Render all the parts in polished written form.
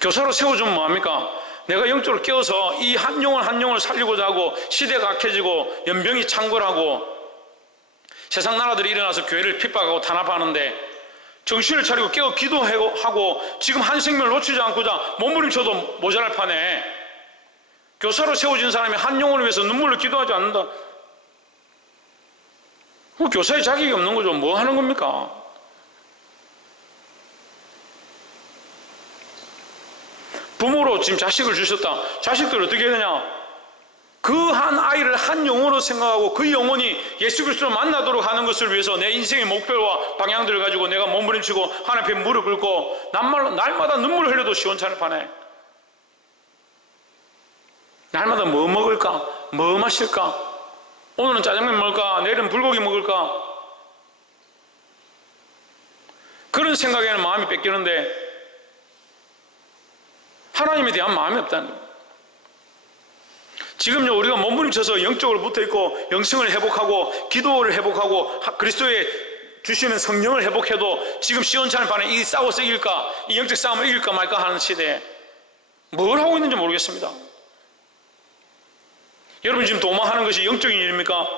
교사로 세워주면 뭐합니까? 내가 영적으로 깨어서 이 한 영혼 한 영혼을 살리고자 하고 시대가 악해지고 연병이 창궐하고 세상 나라들이 일어나서 교회를 핍박하고 탄압하는데 정신을 차리고 깨어 기도하고 지금 한 생명을 놓치지 않고자 몸부림쳐도 모자랄 판에 교사로 세워진 사람이 한 영혼을 위해서 눈물로 기도하지 않는다. 교사의 자격이 없는 거죠. 뭐 하는 겁니까? 부모로 지금 자식을 주셨다. 자식들 어떻게 해야 되냐? 그 한 아이를 한 영혼으로 생각하고 그 영혼이 예수 그리스도를 만나도록 하는 것을 위해서 내 인생의 목표와 방향들을 가지고 내가 몸부림치고 하나님 앞에 무릎 꿇고 날마다 눈물을 흘려도 시원찮을 판에 날마다 뭐 먹을까? 뭐 마실까? 오늘은 짜장면 먹을까? 내일은 불고기 먹을까? 그런 생각에는 마음이 뺏기는데 하나님에 대한 마음이 없다는 거예요. 지금요 우리가 몸부림쳐서 영적으로 붙어있고 영성을 회복하고 기도를 회복하고 그리스도의 주시는 성령을 회복해도 지금 시원찮은 판에 이 싸워서 이길까? 이 영적 싸움을 이길까 말까 하는 시대에 뭘 하고 있는지 모르겠습니다. 여러분 지금 도마하는 것이 영적인 일입니까?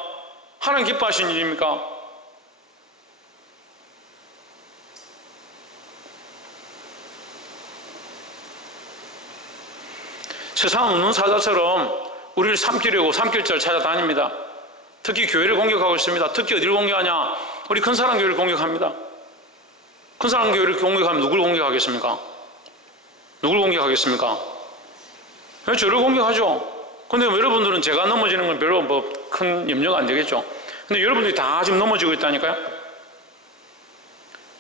하나님 기뻐하시는 일입니까? 세상 없는 사자처럼 우리를 삼키려고 삼킬자를 찾아다닙니다. 특히 교회를 공격하고 있습니다. 특히 어디를 공격하냐? 우리 큰 사람 교회를 공격합니다. 큰 사람 교회를 공격하면 누굴 공격하겠습니까? 누굴 공격하겠습니까? 저를 공격하죠. 근데 여러분들은 제가 넘어지는 건 별로 큰 염려가 안 되겠죠. 근데 여러분들이 다 지금 넘어지고 있다니까요.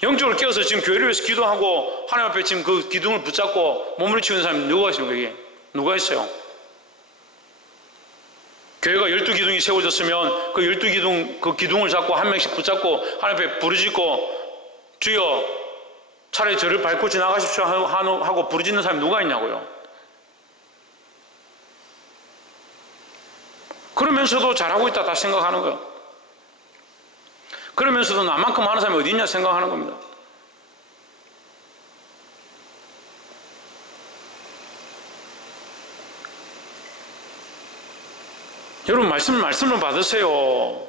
영적으로 깨어서 지금 교회를 위해서 기도하고 하나님 앞에 지금 그 기둥을 붙잡고 몸을 치는 사람이 누가 있습니까? 이게 누가 있어요? 교회가 12기둥이 세워졌으면 그 12기둥 그 기둥을 잡고 한 명씩 붙잡고 하나님 앞에 부르짖고 주여 차라리 저를 밟고 지나가십시오 하고 부르짖는 사람이 누가 있냐고요. 그러면서도 잘하고 있다 다 생각하는 거예요. 그러면서도 나만큼 하는 사람이 어디 있냐 생각하는 겁니다. 여러분 말씀을 받으세요.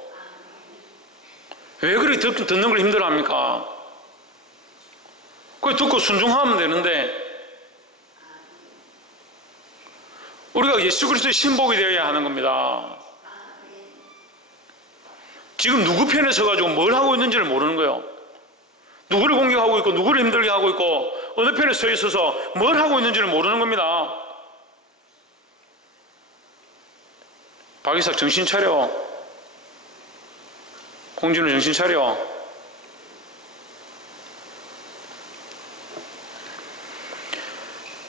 왜 그렇게 듣는 걸 힘들어합니까? 그걸 듣고 순종하면 되는데 우리가 예수 그리스도의 신복이 되어야 하는 겁니다. 지금 누구 편에 서가지고 뭘 하고 있는지를 모르는 거예요. 누구를 공격하고 있고 누구를 힘들게 하고 있고 어느 편에 서 있어서 뭘 하고 있는지를 모르는 겁니다. 박이삭 정신 차려. 홍진우 정신 차려.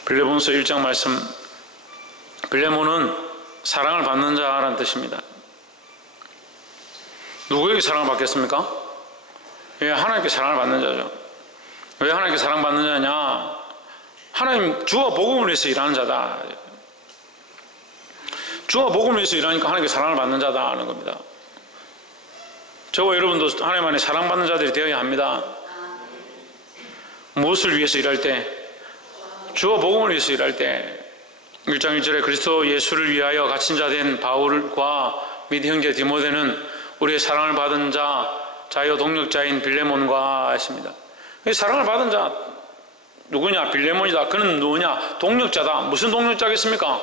빌레몬서 1장 말씀. 빌레몬은 사랑을 받는 자라는 뜻입니다. 누구에게 사랑을 받겠습니까? 예, 하나님께 사랑을 받는 자죠. 왜 하나님께 사랑받는 자냐? 하나님 주와 복음을 위해서 일하는 자다. 주와 복음을 위해서 일하니까 하나님께 사랑을 받는 자다 하는 겁니다. 저와 여러분도 하나님 안에 사랑받는 자들이 되어야 합니다. 무엇을 위해서 일할 때? 주와 복음을 위해서 일할 때 1장 1절에 그리스도 예수를 위하여 갇힌 자 된 바울과 및 형제 디모데는 우리의 사랑을 받은 자 자요 동력자인 빌레몬과 했습니다. 사랑을 받은 자 누구냐? 빌레몬이다. 그는 누구냐? 동력자다. 무슨 동력자겠습니까?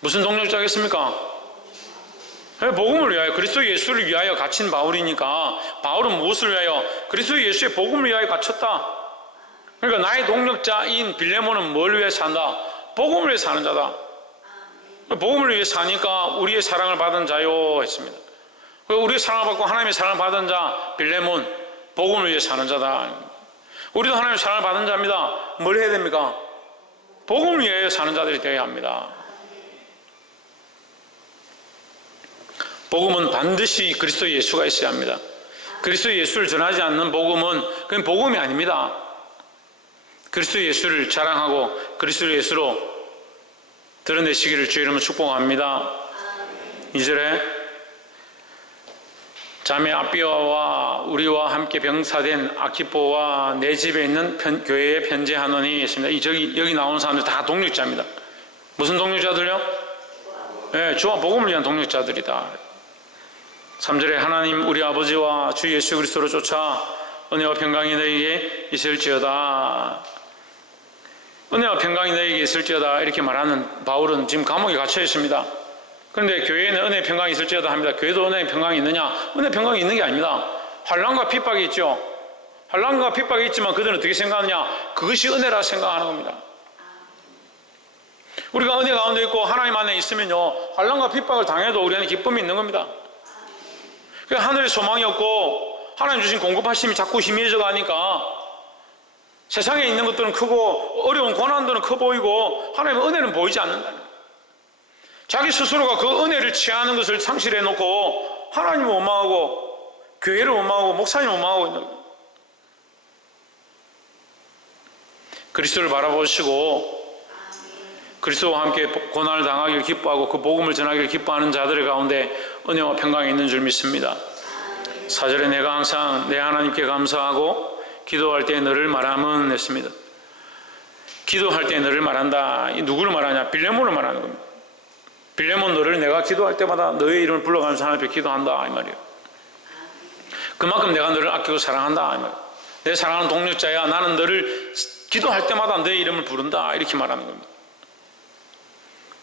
무슨 동력자겠습니까? 복음을 위하여 그리스도 예수를 위하여 갇힌 바울이니까 바울은 무엇을 위하여? 그리스도 예수의 복음을 위하여 갇혔다. 그러니까 나의 동력자인 빌레몬은 뭘 위해 산다? 복음을 위해 사는 자다. 복음을 위해 사니까 우리의 사랑을 받은 자요 했습니다. 우리의 사랑을 받고 하나님의 사랑을 받은 자 빌레몬 복음을 위해 사는 자다. 우리도 하나님의 사랑을 받은 자입니다. 뭘 해야 됩니까? 복음을 위해 사는 자들이 되어야 합니다. 복음은 반드시 그리스도 예수가 있어야 합니다. 그리스도 예수를 전하지 않는 복음은 그건 복음이 아닙니다. 그리스도 예수를 자랑하고 그리스도 예수로 드러내시기를 주의 이름으로 축복합니다. 2절에 자매 아비아와 우리와 함께 병사된 아키포와 내 집에 있는 교회에 편지하노니 있습니다. 여기 나오는 사람들 다 동력자입니다. 무슨 동력자들요? 네, 주와 복음을 위한 동력자들이다. 3절에 하나님 우리 아버지와 주 예수 그리스도로 쫓아 은혜와 평강이 너희에게 있을지어다. 은혜와 평강이 너희에게 있을지어다 이렇게 말하는 바울은 지금 감옥에 갇혀 있습니다. 그런데 교회에는 은혜의 평강이 있을지어다 합니다. 교회도 은혜의 평강이 있느냐? 은혜의 평강이 있는 게 아닙니다. 환난과 핍박이 있죠. 환난과 핍박이 있지만 그들은 어떻게 생각하느냐? 그것이 은혜라 생각하는 겁니다. 우리가 은혜 가운데 있고 하나님 안에 있으면요, 환난과 핍박을 당해도 우리 안에 기쁨이 있는 겁니다. 하늘에 소망이 없고 하나님 주신 공급하심이 자꾸 희미해져 가니까 세상에 있는 것들은 크고 어려운 고난들은 커 보이고 하나님의 은혜는 보이지 않는다. 자기 스스로가 그 은혜를 취하는 것을 상실해 놓고 하나님을 원망하고 교회를 원망하고 목사님을 원망하고 있는 거예요. 그리스도를 바라보시고 그리스도와 함께 고난을 당하기를 기뻐하고 그 복음을 전하기를 기뻐하는 자들의 가운데 은혜와 평강이 있는 줄 믿습니다. 4절에 내가 항상 내 하나님께 감사하고 기도할 때 너를 말함은 했습니다. 기도할 때 너를 말한다. 이 누구를 말하냐? 빌레몬을 말하는 겁니다. 빌레몬 너를 내가 기도할 때마다 너의 이름을 불러가면서 하나님 앞에 기도한다 이 말이에요. 그만큼 내가 너를 아끼고 사랑한다 이 말이에요. 내 사랑하는 동력자야. 나는 너를 기도할 때마다 너의 이름을 부른다 이렇게 말하는 겁니다.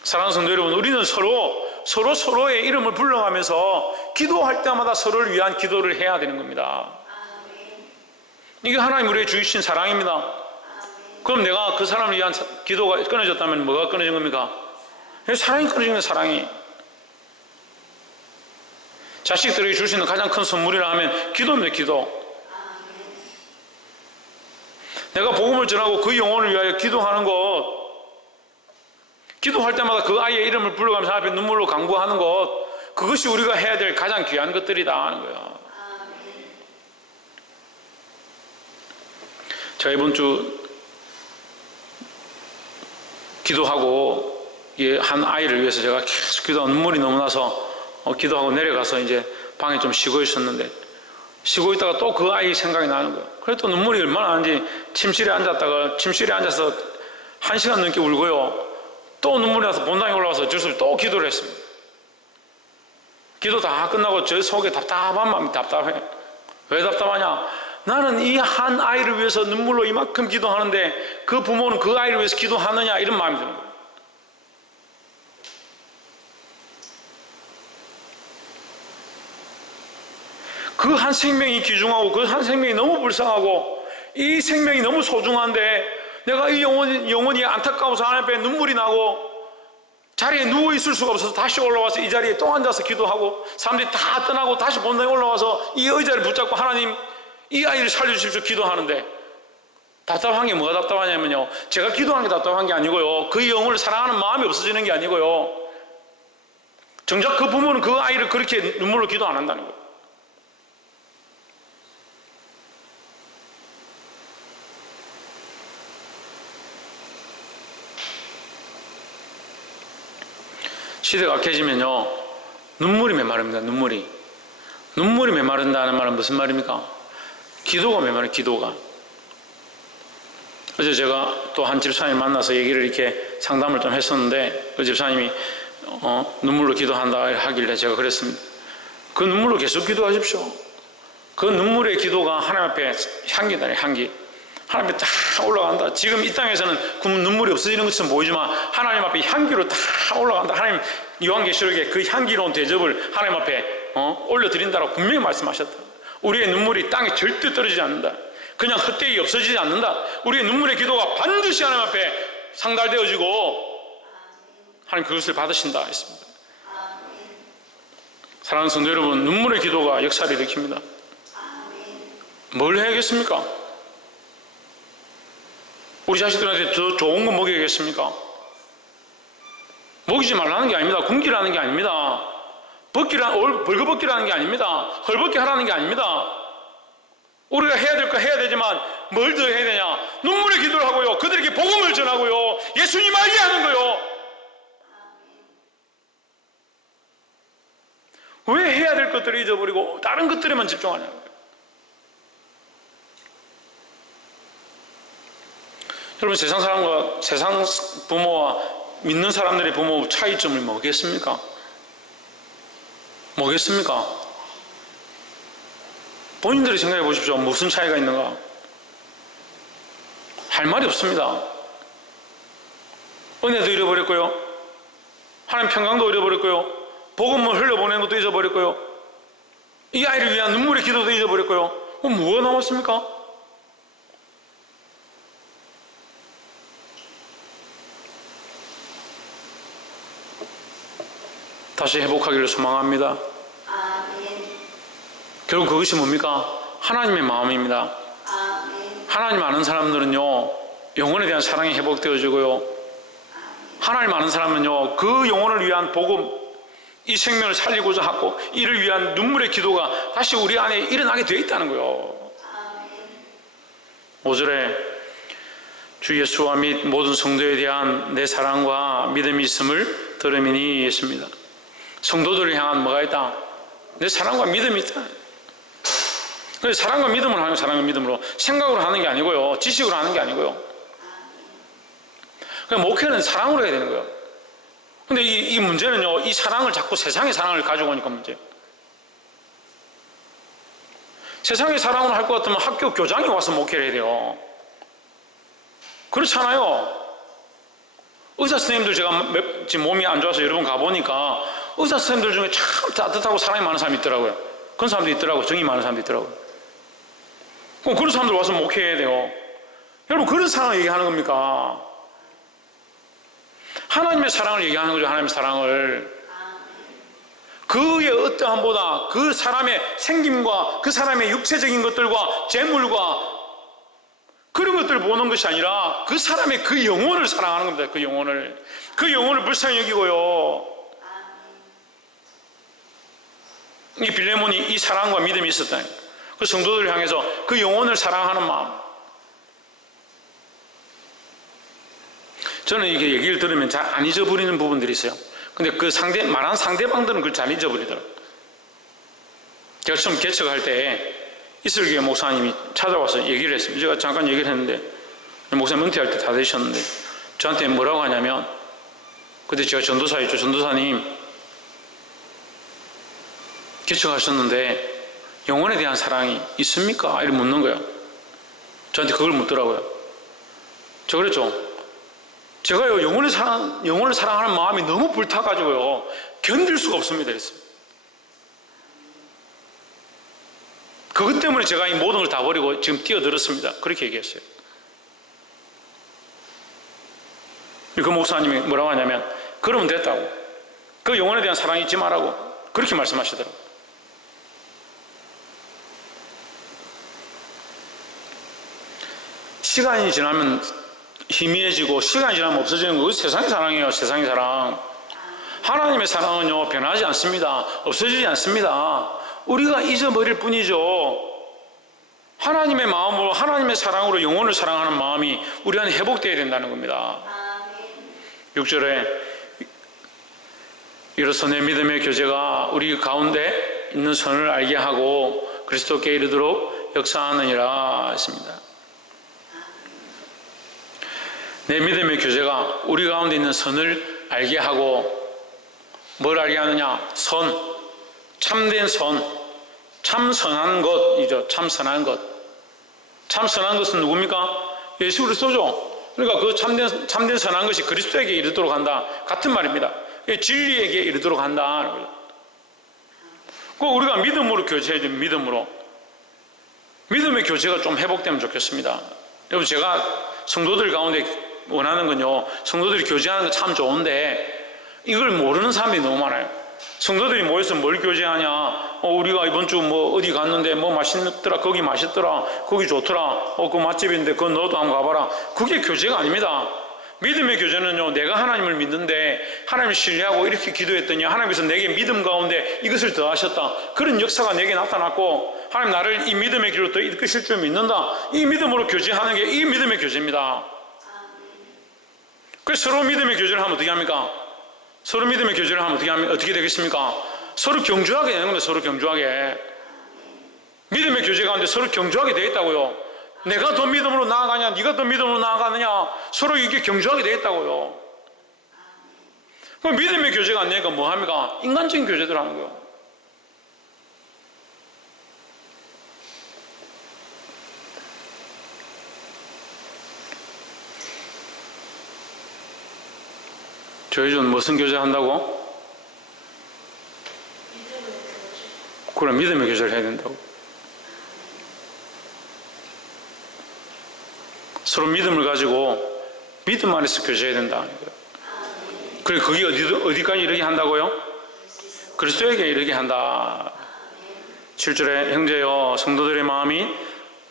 사랑하는 성도 여러분, 우리는 서로의 이름을 불러가면서 기도할 때마다 서로를 위한 기도를 해야 되는 겁니다. 이게 하나님 우리에게 주신 사랑입니다. 그럼 내가 그 사람을 위한 기도가 끊어졌다면 뭐가 끊어진 겁니까? 사랑이 끊어진 거예요. 사랑이. 자식들에게 줄 수 있는 가장 큰 선물이라 하면 기도입니다. 기도. 내가 복음을 전하고 그 영혼을 위하여 기도하는 것, 기도할 때마다 그 아이의 이름을 불러가면서 앞에 눈물로 강구하는 것, 그것이 우리가 해야 될 가장 귀한 것들이다 하는 거예요. 제가 이번 주 기도하고 한 아이를 위해서 제가 계속 기도하고 눈물이 너무 나서 기도하고 내려가서 이제 방에 좀 쉬고 있었는데, 쉬고 있다가 또 그 아이 생각이 나는 거예요. 그래서 또 눈물이 얼마나 나는지 침실에 앉아서 1시간 넘게 울고요. 또 눈물이 나서 본당에 올라와서 주술 또 기도를 했습니다. 기도 다 끝나고 저 속에 답답한 마음이 답답해. 왜 답답하냐? 나는 이 한 아이를 위해서 눈물로 이만큼 기도하는데 그 부모는 그 아이를 위해서 기도하느냐 이런 마음이 드는 거예요. 그 한 생명이 귀중하고 그 한 생명이 너무 불쌍하고 이 생명이 너무 소중한데 내가 이 영혼이 안타까워서 하나님 앞에 눈물이 나고 자리에 누워있을 수가 없어서 다시 올라와서 이 자리에 또 앉아서 기도하고 사람들이 다 떠나고 다시 본당에 올라와서 이 의자를 붙잡고 하나님 이 아이를 살려주십시오 기도하는데, 답답한 게 뭐가 답답하냐면요, 제가 기도하는 게 답답한 게 아니고요, 그 영혼을 사랑하는 마음이 없어지는 게 아니고요, 정작 그 부모는 그 아이를 그렇게 눈물로 기도 안 한다는 거예요. 시대가 악해지면요, 눈물이 메마릅니다. 눈물이 메마른다는 말은 무슨 말입니까? 기도가 메마르요. 기도가. 어제 제가 또 한 집사님 만나서 얘기를 이렇게 상담을 좀 했었는데, 그 집사님이 눈물로 기도한다 하길래 제가 그랬습니다. 그 눈물로 계속 기도하십시오. 그 눈물의 기도가 하나님 앞에 향기다. 향기. 하나님 앞에 다 올라간다. 지금 이 땅에서는 눈물이 없어지는 것처럼 보이지만 하나님 앞에 향기로 다 올라간다. 하나님 요한계시록에 그 향기로운 대접을 하나님 앞에 올려드린다라고 분명히 말씀하셨다. 우리의 눈물이 땅에 절대 떨어지지 않는다. 그냥 헛되이 없어지지 않는다. 우리의 눈물의 기도가 반드시 하나님 앞에 상달되어지고 하나님 그것을 받으신다 했습니다. 사랑하는 성도 여러분, 눈물의 기도가 역사를 일으킵니다. 뭘 해야겠습니까? 우리 자식들한테 더 좋은 거 먹여야겠습니까? 먹이지 말라는 게 아닙니다. 굶기라는 게 아닙니다. 벌거벗기라는 게 아닙니다. 헐벗게 하라는 게 아닙니다. 우리가 해야 될 거 해야 되지만 뭘 더 해야 되냐? 눈물의 기도를 하고요, 그들에게 복음을 전하고요, 예수님 알게 하는 거요. 왜 해야 될 될 것들을 잊어버리고 다른 것들에만 집중하냐는 거예요. 여러분, 세상 사람과 세상 부모와 믿는 사람들의 부모 차이점이 뭐겠습니까? 뭐겠습니까? 본인들이 생각해 보십시오. 무슨 차이가 있는가? 할 말이 없습니다. 은혜도 잃어버렸고요, 하나님 평강도 잃어버렸고요, 복음을 흘려보내는 것도 잊어버렸고요, 이 아이를 위한 눈물의 기도도 잊어버렸고요. 그럼 뭐가 남았습니까? 다시 회복하기를 소망합니다. 아멘. 결국 그것이 뭡니까? 하나님의 마음입니다. 아멘. 하나님 아는 사람들은요, 영혼에 대한 사랑이 회복되어지고요, 하나님 아는 사람은요, 그 영혼을 위한 복음, 이 생명을 살리고자 하고 이를 위한 눈물의 기도가 다시 우리 안에 일어나게 되어 있다는 거예요. 5절에 주 예수와 및 모든 성도에 대한 내 사랑과 믿음이 있음을 들음이니 했습니다. 성도들을 향한 뭐가 있다? 내 사랑과 믿음이 있다. 그래서 사랑과 믿음을 하는, 사랑과 믿음으로 생각으로 하는 게 아니고요, 지식으로 하는 게 아니고요. 그러니까 목회는 사랑으로 해야 되는 거예요. 근데 이 문제는요, 이 사랑을 자꾸 세상의 사랑을 가지고 오니까 문제예요. 세상의 사랑으로 할 것 같으면 학교 교장이 와서 목회를 해야 돼요. 그렇잖아요. 의사 선생님들, 제가 지금 몸이 안 좋아서 여러 번 가보니까 의사 선생님들 중에 참 따뜻하고 사랑이 많은 사람이 있더라고요. 그런 사람도 있더라고요. 정이 많은 사람도 있더라고요. 그럼 그런 사람들 와서 목회해야 돼요. 여러분, 그런 사랑을 얘기하는 겁니까? 하나님의 사랑을 얘기하는 거죠. 하나님의 사랑을. 그의 어떠함보다 그 사람의 생김과 그 사람의 육체적인 것들과 재물과 그런 것들을 보는 것이 아니라 그 사람의 그 영혼을 사랑하는 겁니다. 그 영혼을 불쌍히 여기고요. 이 빌레몬이 이 사랑과 믿음이 있었다. 그 성도들을 향해서 그 영혼을 사랑하는 마음. 저는 이게 얘기를 들으면 잘 안 잊어버리는 부분들이 있어요. 근데 그 말한 상대방들은 그걸 잘 잊어버리더라고요. 제가 처음 개척할 때 이슬기의 목사님이 찾아와서 얘기를 했습니다. 제가 잠깐 얘기를 했는데, 목사님 은퇴할 때 다 되셨는데 저한테 뭐라고 하냐면, 그때 제가 전도사였죠. 전도사님, 개척하셨는데 영혼에 대한 사랑이 있습니까? 이렇게 묻는 거예요. 저한테 그걸 묻더라고요. 저 그랬죠. 제가요, 영혼을 사랑하는 마음이 너무 불타가지고요, 견딜 수가 없습니다. 그랬어요. 그것 때문에 제가 이 모든 걸 다 버리고 지금 뛰어들었습니다. 그렇게 얘기했어요. 그 목사님이 뭐라고 하냐면, 그러면 됐다고. 그 영혼에 대한 사랑이 있지 말라고. 그렇게 말씀하시더라고요. 시간이 지나면 희미해지고 시간이 지나면 없어지는 거, 세상의 사랑이에요. 세상의 사랑. 하나님의 사랑은요, 변하지 않습니다. 없어지지 않습니다. 우리가 잊어버릴 뿐이죠. 하나님의 마음으로, 하나님의 사랑으로 영혼을 사랑하는 마음이 우리 안에 회복되어야 된다는 겁니다. 6절에 이로써 내 믿음의 교제가 우리 가운데 있는 선을 알게 하고 그리스도께 이르도록 역사하느니라 했습니다. 내 믿음의 교제가 우리 가운데 있는 선을 알게 하고, 뭘 알게 하느냐? 선, 참된 선, 참 선한 것이죠. 참 선한 것. 참 선한 것은 누굽니까? 예수 그리스도죠. 그러니까 그 참된 선한 것이 그리스도에게 이르도록 한다. 같은 말입니다. 진리에게 이르도록 한다. 그 우리가 믿음으로 교제해야 됩니다. 믿음으로. 믿음의 교제가 좀 회복되면 좋겠습니다. 여러분, 제가 성도들 가운데 원하는 건요, 성도들이 교제하는 거 참 좋은데 이걸 모르는 사람들이 너무 많아요. 성도들이 모여서 뭘 교제하냐, 우리가 이번 주 뭐 어디 갔는데 뭐 맛있더라, 거기 맛있더라, 거기 좋더라, 그 맛집인데 그거 너도 한번 가봐라. 그게 교제가 아닙니다. 믿음의 교제는요, 내가 하나님을 믿는데 하나님을 신뢰하고 이렇게 기도했더니 하나님께서 내게 믿음 가운데 이것을 더하셨다. 그런 역사가 내게 나타났고 하나님 나를 이 믿음의 길로 더 이끄실 줄 믿는다. 이 믿음으로 교제하는 게 이 믿음의 교제입니다. 그래서 서로 믿음의 교제를 하면 어떻게 합니까? 서로 믿음의 교제를 하면 어떻게 되겠습니까? 서로 경주하게 되는 겁니다. 서로 경주하게. 믿음의 교제 가운데 서로 경주하게 되어 있다고요. 내가 더 믿음으로 나아가냐, 네가 더 믿음으로 나아가느냐, 서로 이게 경주하게 되어 있다고요. 그럼 믿음의 교제가 안 되니까 뭐 합니까? 인간적인 교제들 하는 거예요. 저희 좀 무슨 교제 한다고? 그래, 믿음의 교제를 해야 된다고. 서로 믿음을 가지고 믿음 안에서 교제해야 된다는 거예요. 그래, 그게 어디까지 이르게 한다고요? 그리스도에게 이르게 한다. 7절에 형제여 성도들의 마음이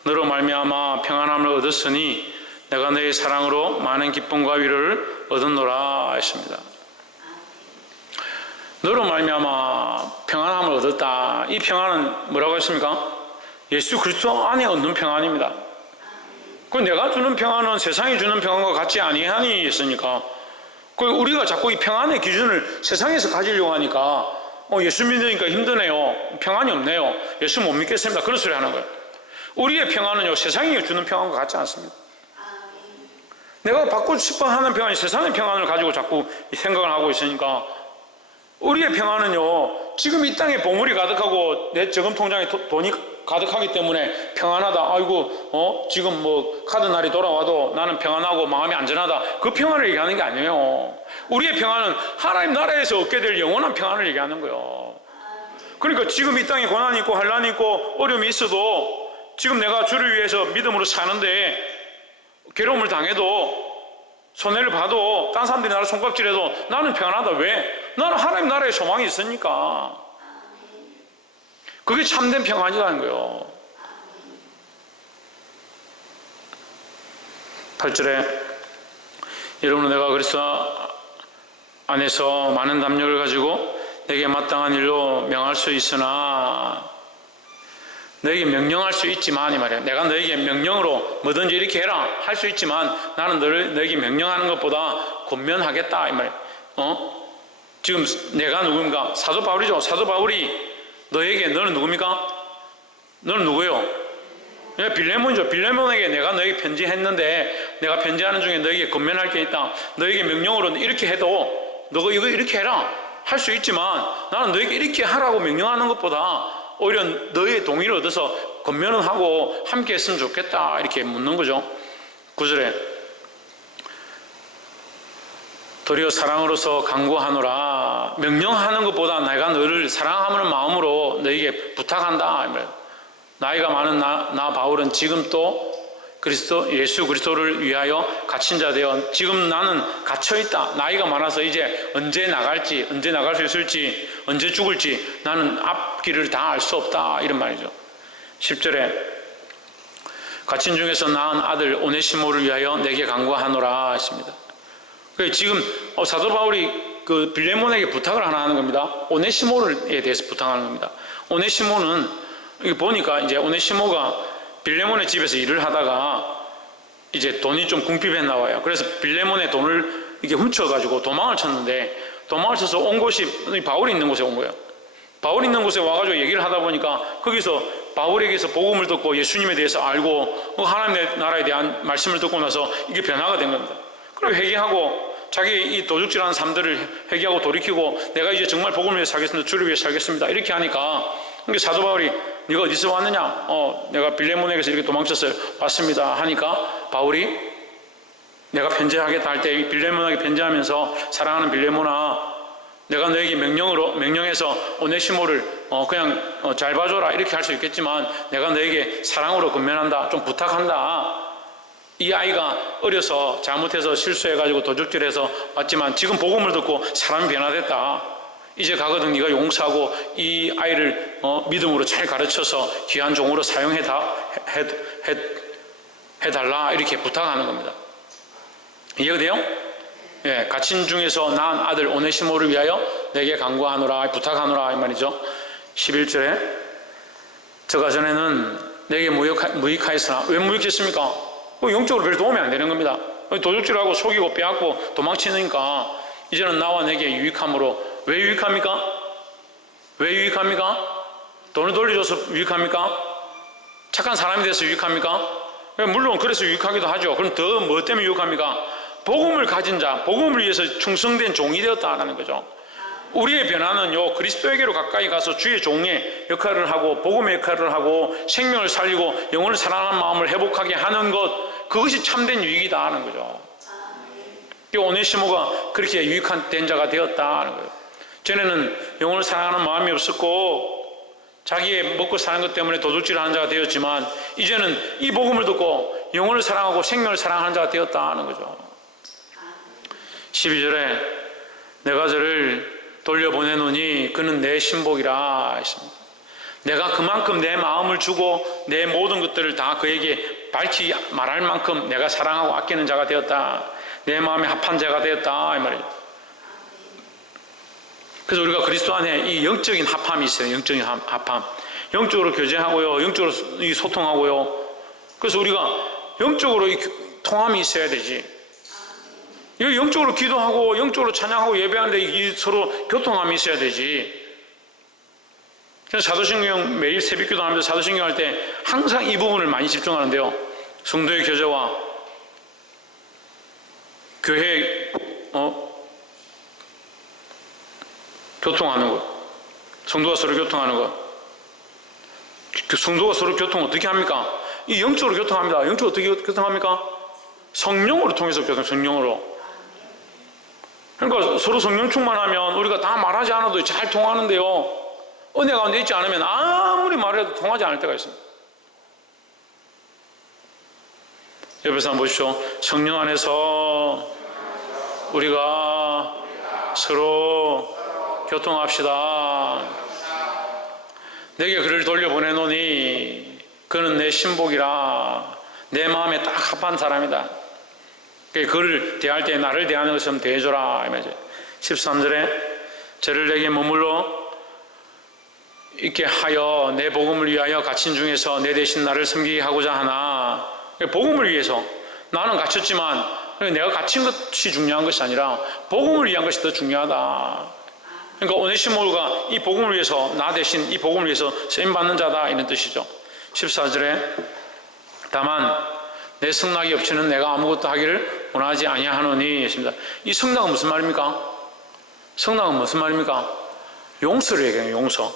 너로 말미암아 평안함을 얻었으니 내가 너의 사랑으로 많은 기쁨과 위로를 얻었노라 했습니다. 너로 말미암아 평안함을 얻었다. 이 평안은 뭐라고 했습니까? 예수 그리스도 안에 얻는 평안입니다. 그 내가 주는 평안은 세상이 주는 평안과 같지 아니하니 했으니까, 그 우리가 자꾸 이 평안의 기준을 세상에서 가지려고 하니까 예수 믿으니까 힘드네요, 평안이 없네요, 예수 못 믿겠습니다, 그런 소리 하는 거예요. 우리의 평안은요 세상이 주는 평안과 같지 않습니다. 내가 받고 싶어 하는 평안이 세상의 평안을 가지고 자꾸 생각을 하고 있으니까, 우리의 평안은요 지금 이 땅에 보물이 가득하고 내 저금 통장에 돈이 가득하기 때문에 평안하다. 아이고 지금 뭐 카드 날이 돌아와도 나는 평안하고 마음이 안전하다. 그 평안을 얘기하는 게 아니에요. 우리의 평안은 하나님 나라에서 얻게 될 영원한 평안을 얘기하는 거예요. 그러니까 지금 이 땅에 고난이 있고 환난이 있고 어려움이 있어도, 지금 내가 주를 위해서 믿음으로 사는데 괴로움을 당해도 손해를 봐도 딴 사람들이 나를 손깍질해도 나는 평안하다. 왜? 나는 하나님 나라에 소망이 있으니까. 그게 참된 평안이라는 거예요. 8절에 여러분 내가 그리스도 안에서 많은 담력을 가지고 내게 마땅한 일로 명할 수 있으나, 너에게 명령할 수 있지만 이 말이에요. 내가 너에게 명령으로 뭐든지 이렇게 해라 할 수 있지만 나는 너에게 명령하는 것보다 권면하겠다 이 말이에요. 지금 내가 누구입니까? 사도 바울이죠. 사도 바울이 너에게, 너는 누굽니까? 너는 누구예요? 빌레몬이죠. 빌레몬에게 내가 너에게 편지했는데, 내가 편지하는 중에 너에게 권면할 게 있다. 너에게 명령으로 이렇게 해도 너가 이거 이렇게 해라 할 수 있지만 나는 너에게 이렇게 하라고 명령하는 것보다 오히려 너의 동의를 얻어서 권면은 하고 함께 했으면 좋겠다 이렇게 묻는 거죠. 9절에 도리어 사랑으로서 간구하노라. 명령하는 것보다 내가 너를 사랑하는 마음으로 너에게 부탁한다. 나이가 많은 나 바울은 지금 또 예수 그리스도를 위하여 갇힌 자 되어 지금 나는 갇혀있다. 나이가 많아서 이제 언제 나갈지, 언제 나갈 수 있을지, 언제 죽을지 나는 앞길을 다 알 수 없다 이런 말이죠. 10절에 갇힌 중에서 낳은 아들 오네시모를 위하여 내게 간구하노라 했습니다. 지금 사도 바울이 그 빌레몬에게 부탁을 하나 하는 겁니다. 오네시모에 대해서 부탁하는 겁니다. 오네시모는 보니까 이제 오네시모가 빌레몬의 집에서 일을 하다가 이제 돈이 좀 궁핍했나 봐요. 그래서 빌레몬의 돈을 이렇게 훔쳐가지고 도망을 쳤는데, 도망을 쳐서 온 곳이 바울이 있는 곳에 온 거예요. 바울이 있는 곳에 와가지고 얘기를 하다 보니까 거기서 바울에게서 복음을 듣고 예수님에 대해서 알고 하나님의 나라에 대한 말씀을 듣고 나서 이게 변화가 된 겁니다. 그리고 회개하고 자기 이 도둑질하는 삶들을 회개하고 돌이키고 내가 이제 정말 복음을 위해 살겠습니다. 주를 위해 살겠습니다. 이렇게 하니까 사도 바울이 네가 어디서 왔느냐? 내가 빌레몬에게서 이렇게 도망쳤어요. 왔습니다. 하니까 바울이 내가 편지하겠다 할 때 빌레몬에게 편지하면서 사랑하는 빌레몬아, 내가 너에게 명령해서 오네시모를 그냥 잘 봐줘라 이렇게 할 수 있겠지만 내가 너에게 사랑으로 권면한다. 좀 부탁한다. 이 아이가 어려서 잘못해서 실수해가지고 도둑질해서 왔지만 지금 복음을 듣고 사람이 변화됐다. 이제 가거든 네가 용서하고 이 아이를 믿음으로 잘 가르쳐서 귀한 종으로 사용해달라 이렇게 부탁하는 겁니다. 이해가 돼요? 예, 갇힌 중에서 낳은 아들 오네시모를 위하여 내게 간구하노라, 부탁하노라 이 말이죠. 11절에 저가 전에는 내게 무익하였으나, 왜 무익했습니까? 영적으로 별 도움이 안 되는 겁니다. 도둑질하고 속이고 빼앗고 도망치니까 이제는 나와 내게 유익함으로. 왜 유익합니까? 왜 유익합니까? 돈을 돌려줘서 유익합니까? 착한 사람이 돼서 유익합니까? 물론 그래서 유익하기도 하죠. 그럼 더 뭐 때문에 유익합니까? 복음을 가진 자, 복음을 위해서 충성된 종이 되었다라는 거죠. 우리의 변화는요, 그리스도에게로 가까이 가서 주의 종의 역할을 하고 복음의 역할을 하고 생명을 살리고 영혼을 사랑하는 마음을 회복하게 하는 것, 그것이 참된 유익이다 하는 거죠. 오네시모가 그렇게 유익한 된 자가 되었다 하는 거예요. 전에는 영혼을 사랑하는 마음이 없었고 자기의 먹고 사는 것 때문에 도둑질하는 자가 되었지만 이제는 이 복음을 듣고 영혼을 사랑하고 생명을 사랑하는 자가 되었다 하는 거죠. 12절에 내가 저를 돌려보내노니 그는 내 신복이라 했습니다. 내가 그만큼 내 마음을 주고 내 모든 것들을 다 그에게 밝히 말할 만큼 내가 사랑하고 아끼는 자가 되었다. 내 마음에 합한 자가 되었다 이 말이죠. 그래서 우리가 그리스도 안에 이 영적인 합함이 있어요. 영적인 합함. 영적으로 교제하고요. 영적으로 소통하고요. 그래서 우리가 영적으로 통함이 있어야 되지. 영적으로 기도하고 영적으로 찬양하고 예배하는데 서로 교통함이 있어야 되지. 그래서 사도신경 매일 새벽 기도하면서 사도신경 할 때 항상 이 부분을 많이 집중하는데요. 성도의 교제와 교회 교통하는 것, 성도가 서로 교통하는 것. 성도가 서로 교통 어떻게 합니까? 이 영적으로 교통합니다. 영적으로 어떻게 교통합니까? 성령으로 통해서 성령으로. 그러니까 서로 성령 충만하면 우리가 다 말하지 않아도 잘 통하는데요. 은혜 가운데 있지 않으면 아무리 말해도 통하지 않을 때가 있습니다. 옆에서 한번 보십시오. 성령 안에서 우리가 서로 교통합시다. 내게 그를 돌려보내노니 그는 내 신복이라. 내 마음에 딱 합한 사람이다. 그를 대할 때 나를 대하는 것처럼 대해줘라. 13절에 저를 내게 머물러 있게 하여 내 복음을 위하여 갇힌 중에서 내 대신 나를 섬기게 하고자 하나. 복음을 위해서 나는 갇혔지만 내가 갇힌 것이 중요한 것이 아니라 복음을 위한 것이 더 중요하다. 그러니까 오네시모가 이 복음을 위해서 나 대신 이 복음을 위해서 쓰임받는 자다 이런 뜻이죠. 14절에 다만 내 승낙이 없이는 내가 아무것도 하기를 원하지 아니하노니 했습니다. 이 승낙은 무슨 말입니까? 승낙은 무슨 말입니까? 용서를 얘기해요. 용서.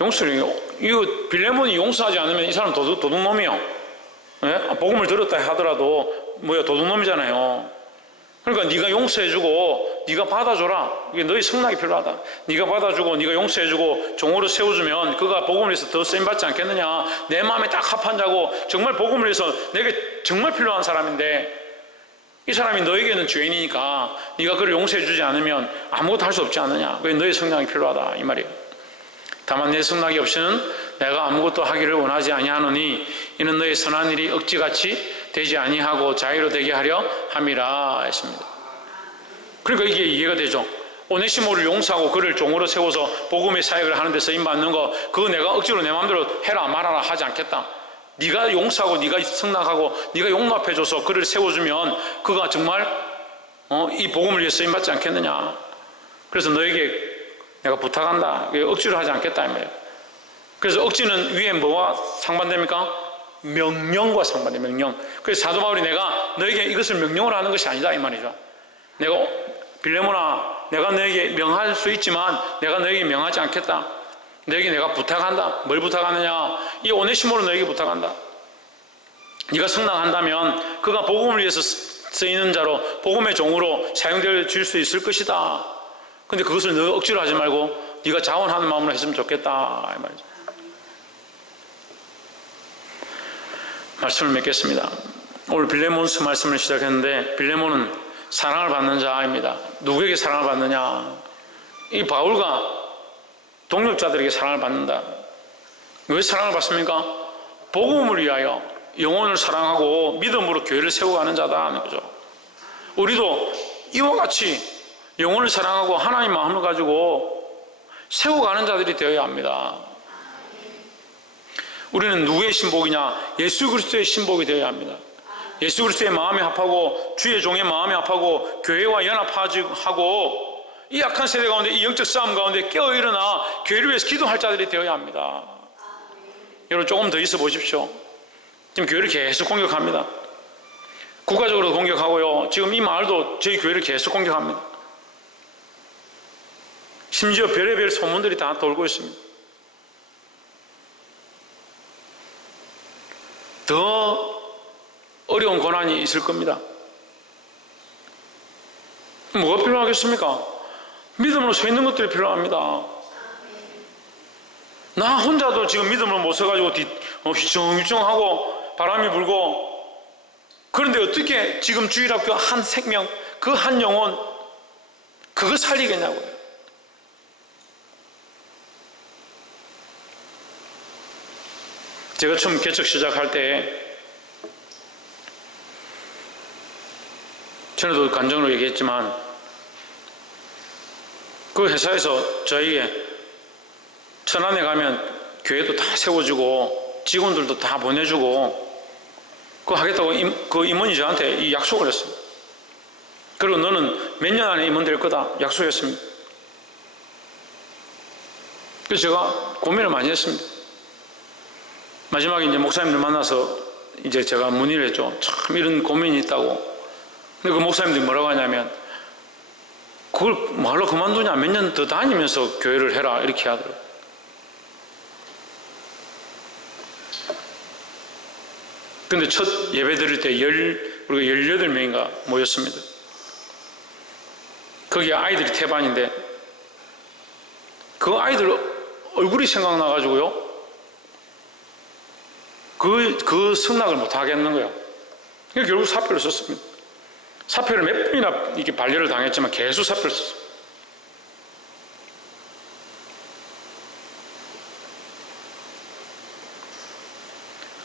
용서를 얘기해요. 이거 빌레몬이 용서하지 않으면 이 사람 도둑놈이요. 네? 복음을 들었다 하더라도 도둑놈이잖아요. 그러니까 네가 용서해주고 네가 받아줘라. 이게 너희 승낙이 필요하다. 네가 받아주고 네가 용서해주고 종으로 세워주면 그가 복음을 위해서 더 쓰임받지 않겠느냐. 내 마음에 딱 합한 자고 정말 복음을 위해서 내게 정말 필요한 사람인데 이 사람이 너에게는 죄인이니까 네가 그를 용서해주지 않으면 아무것도 할 수 없지 않느냐. 그게 너희 승낙이 필요하다 이 말이에요. 다만 내 승낙이 없이는 내가 아무것도 하기를 원하지 아니하노니 이는 너의 선한 일이 억지같이 되지 아니하고 자유로 되게 하려 함이라 했습니다. 그러니까 이게 이해가 되죠. 오네시모를 용서하고 그를 종으로 세워서 복음의 사역을 하는 데 쓰임받는 거, 그거 내가 억지로 내 마음대로 해라 말아라 하지 않겠다. 네가 용서하고 네가 승낙하고 네가 용납해줘서 그를 세워주면 그가 정말 이 복음을 위해 쓰임받지 않겠느냐. 그래서 너에게 내가 부탁한다. 억지로 하지 않겠다 이 말이에요. 그래서 억지는 위에 뭐와 상반됩니까? 명령과 상반돼요. 명령. 그래서 사도 바울이 내가 너에게 이것을 명령으로 하는 것이 아니다 이 말이죠. 내가 빌레몬아 내가 너에게 명할 수 있지만 내가 너에게 명하지 않겠다. 너에게 내가 부탁한다. 뭘 부탁하느냐? 이 오네시모를 너에게 부탁한다. 네가 승낙한다면 그가 복음을 위해서 쓰이는 자로 복음의 종으로 사용될 수 있을 것이다. 근데 그것을 너 억지로 하지 말고 네가 자원하는 마음으로 했으면 좋겠다 이 말이죠. 말씀을 맺겠습니다. 오늘 빌레몬서 말씀을 시작했는데 빌레몬은 사랑을 받는 자입니다. 누구에게 사랑을 받느냐? 이 바울과 동역자들에게 사랑을 받는다. 왜 사랑을 받습니까? 복음을 위하여 영혼을 사랑하고 믿음으로 교회를 세워가는 자다 하는 거죠. 우리도 이와 같이 영혼을 사랑하고 하나님 마음을 가지고 세워가는 자들이 되어야 합니다. 우리는 누구의 신복이냐? 예수 그리스도의 신복이 되어야 합니다. 예수 그리스도의 마음에 합하고 주의 종의 마음에 합하고 교회와 연합하고 이 악한 세대 가운데, 이 영적 싸움 가운데 깨어 일어나 교회를 위해서 기도할 자들이 되어야 합니다. 여러분 조금 더 있어 보십시오. 지금 교회를 계속 공격합니다. 국가적으로도 공격하고요. 지금 이 마을도 저희 교회를 계속 공격합니다. 심지어 별의별 소문들이 다 돌고 있습니다. 더 어려운 고난이 있을 겁니다. 뭐가 필요하겠습니까? 믿음으로 서 있는 것들이 필요합니다. 나 혼자도 지금 믿음으로 못 서가지고 휘청휘청하고 바람이 불고, 그런데 어떻게 지금 주일학교 한 생명, 그 한 영혼, 그거 살리겠냐고요. 제가 처음 개척 시작할 때 전에도 간증으로 얘기했지만, 그 회사에서 저에게 천안에 가면 교회도 다 세워주고 직원들도 다 보내주고 그거 하겠다고 그 임원이 저한테 이 약속을 했습니다. 그리고 너는 몇 년 안에 임원 될 거다 약속했습니다. 그래서 제가 고민을 많이 했습니다. 마지막에 이제 목사님들 만나서 이제 제가 문의를 했죠. 참 이런 고민이 있다고. 근데 그 목사님들이 뭐라고 하냐면, 그걸 뭐하러 그만두냐, 몇 년 더 다니면서 교회를 해라, 이렇게 하더라고요. 근데 첫 예배 드릴 때 우리가 18명인가 모였습니다. 거기 아이들이 태반인데, 그 아이들 얼굴이 생각나가지고요, 그 승낙을 못 하겠는 거예요. 그래서 결국 사표를 썼습니다. 사표를 몇 번이나 이렇게 반려를 당했지만 계속 사표를 썼습니다.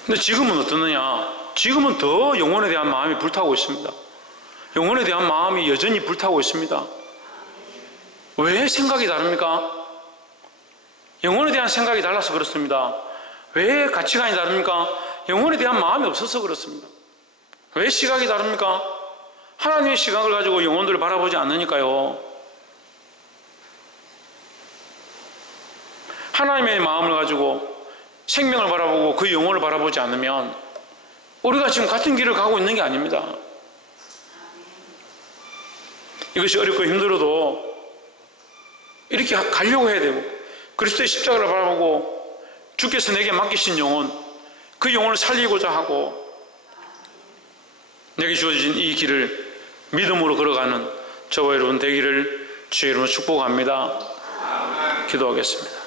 근데 지금은 어떠느냐? 지금은 더 영혼에 대한 마음이 불타고 있습니다. 영혼에 대한 마음이 여전히 불타고 있습니다. 왜 생각이 다릅니까? 영혼에 대한 생각이 달라서 그렇습니다. 왜 가치관이 다릅니까? 영혼에 대한 마음이 없어서 그렇습니다. 왜 시각이 다릅니까? 하나님의 시각을 가지고 영혼들을 바라보지 않으니까요. 하나님의 마음을 가지고 생명을 바라보고 그 영혼을 바라보지 않으면 우리가 지금 같은 길을 가고 있는 게 아닙니다. 이것이 어렵고 힘들어도 이렇게 가려고 해야 되고, 그리스도의 십자가를 바라보고 주께서 내게 맡기신 영혼, 그 영혼을 살리고자 하고 내게 주어진 이 길을 믿음으로 걸어가는 저와 여러분 되기를 주의 이름으로 축복합니다. 기도하겠습니다.